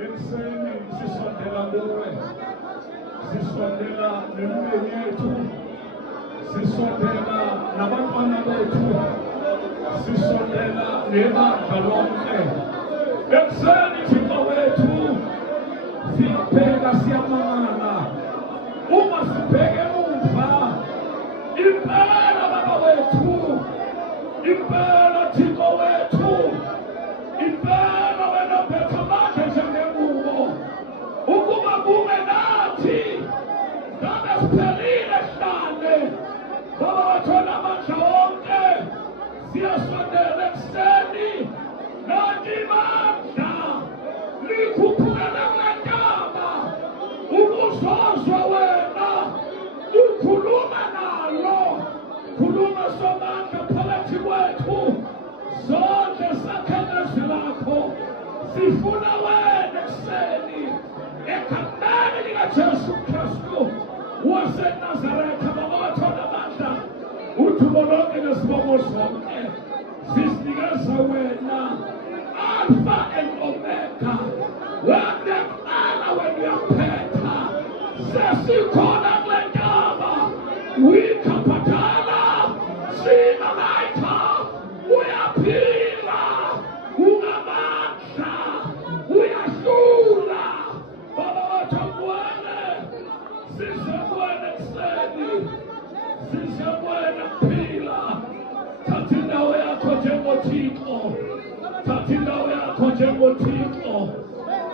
Ekuseni sisondela kuwe, sisondela nemindeni yethu, sisondela nabantwana bethu, sisondela nebandla lonke. Ekuseni Thixo wethu siyabheka, siyamangala. Uma sibheke emuva, impela Baba wethu, impela Thixo wethu, impela wena phethe amandla njengengubo. Ukuba kube nathi ngabe siphelile hlane. Baba wethu onamandla wonke, siyasondela ekuseni, nathi bandla likhuphukela kule ntaba. Ukuzozwa wena, ukhuluma nalo, khuluma somandla phakathi kwethu. Zonke sakhelezi lakho sifuna wena ekuseni, egameni likaJesu Kristu waseNazaretha. Baba wethu onamandla, uthubo lonke nesibongo sonke sisinikeza wena, Alpha and Omega, wakudala wena uyaphetha. Sesikhona kule ntaba, uyikhabhadala, sinamayitha, uyaphila, unamandla, uyahlula. Baba wethu kuwena, sisekuwena ekuseni, sisekuwena kuphila. Thatha indawo yakho njengoThixo, thatha indawo yakho njengoThixo,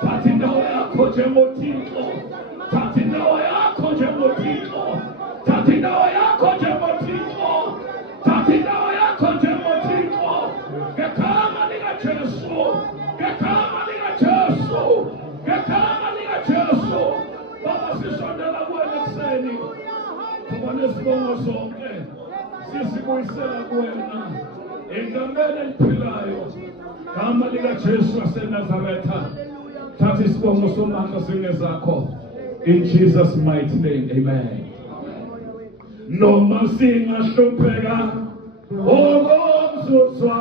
thatha indawo yakho njengoThixo, thatha indawo yakho njengoThixo, thatha indawo yakho njengoThixo, thatha indawo yakho njengoThixo. Ngegama likaJesu, ngegama likaJesu, ngegama likaJesu. Baba sisondela kuwena ekuseni, ngoba nesibongo sonke sisibuyisela kuwena egameni eliphilayo, gama likaJesu waseNazaretha. Thatha isibongo somandla singezakho, in Jesus' mighty name, amen. Noma singahlupheka okomzuzwana